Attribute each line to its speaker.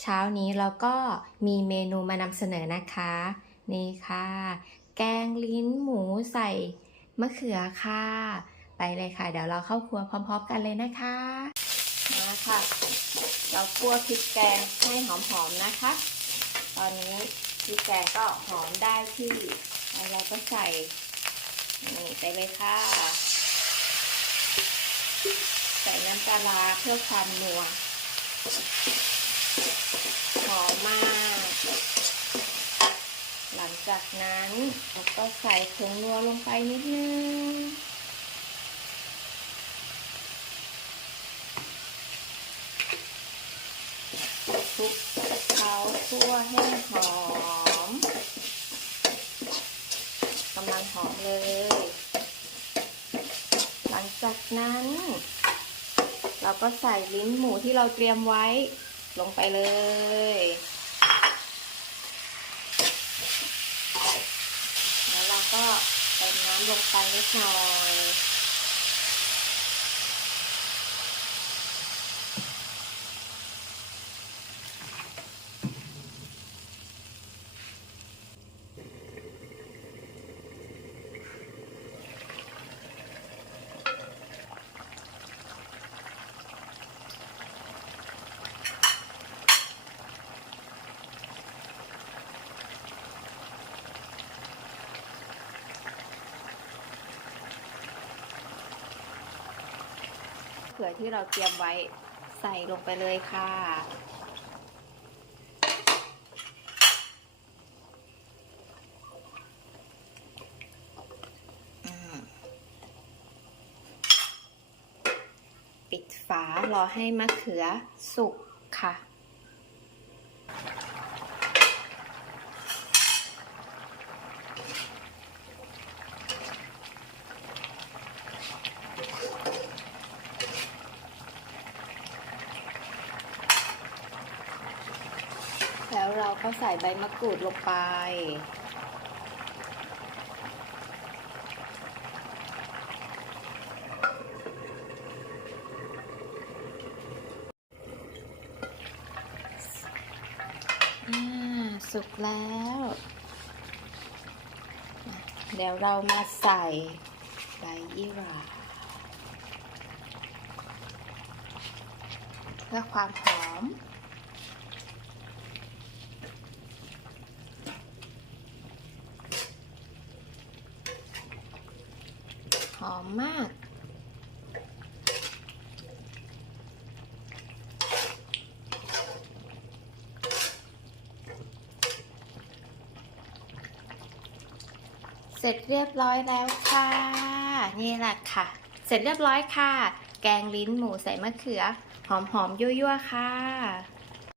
Speaker 1: เช้านี้เราก็มีเมนูมานำเสนอนะคะ นี่ค่ะ แกงลิ้นหมูใส่มะเขือค่ะ ไปเลยค่ะ เดี๋ยวเราเข้าครัวพร้อมๆกันเลยนะคะมาค่ะ เราคั่วพริกแกงให้หอมๆนะคะ ตอนนี้พริกแกงก็หอมได้ที่แล้วเราก็ใส่นี่ไปเลยค่ะ ใส่น้ำปลาร้าเพื่อความนัว หอมมาก หลัง จากนั้นเราก็ใส่ผงนัวลงไปนิดนึง คลุกเคล้าคั่วให้หอมกำลังหอมเลย หลังจากนั้น เราก็ใส่ลิ้นหมูที่เราเตรียมไว้ลงไปเลย แล้วเราก็เติมน้ำ ลงไปนิดหน่อย ขือที่เราเตรียมไว้ใส่ลงไปเลยค่ะ ปิดฝารอให้มะเขือสุกค่ะ แล้วเราก็ใส่ใบมะกรูดลงไปอ่สุกแล้ว เดี๋ยวเรามาใส่ใบยี่หร่าเพื่อความหอม อมมาก เสร็จเรียบร้อยแล้วค่ะ นี่แหละค่ะ เสร็จเรียบร้อยค่ะ แกงลิ้นหมูใส่มะเขือ หอมๆยั่วๆค่ะ